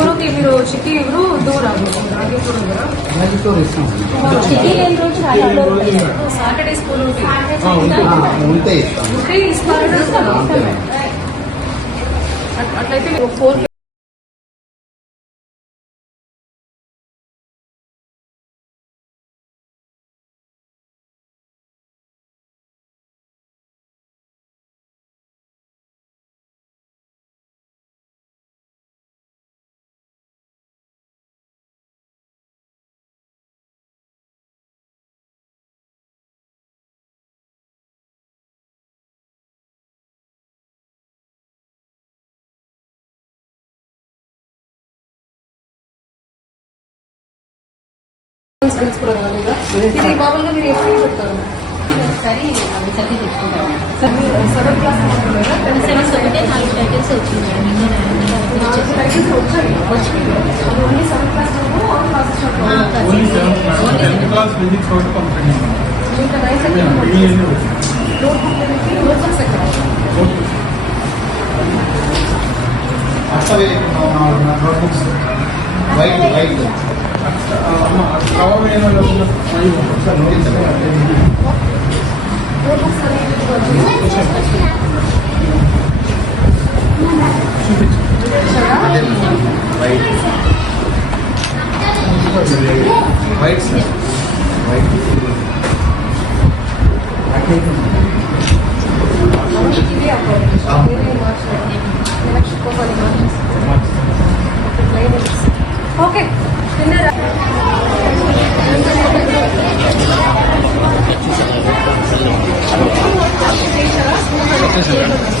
స్కూల్కి మీరు చిట్టి ఎవరు దూర రాజేశ్వర దగ్గర అలాగే ఇస్తాం చిట్టి లేని రోజు రాజాలో ఉంటుంది. సాటర్డే స్కూల్ ఉంటుంది ఆ, ఉంటే ఇస్తాం ఉంటే ఇస్తారని అడుగుతాను. అట్- అట్లయితే మీరు ఫోర్ తెలుసుకోవడం ఇది మామూలుగా మీరు ఎప్పుడు చెప్తారు ఒకసారి అవి చదివి తెచ్చుకుంటాం సెవెన్ క్లాస్ అనుకుంటున్నారా సెవెన్స్ ఒకటే నాలుగు టైటిల్స్ వచ్చింది మేడం నిన్న నిన్న టైటిల్స్ వచ్చాయి వచ్చినాయి అది only seven class classes only seventh class tenth class physics ఒకటి కంప్లీట్ ఇంకా నైన్ మిగిలిన నోట్బుక్ నోట్బుక్స్ ఎక్కడ అసలే నోట్బుక్స్ వైట్ వైట్ కవర్ అయిన ఒకసారి నోట్బుక్స్ అనేది వైట్ వైట్ సార్ వైట్ 谢谢。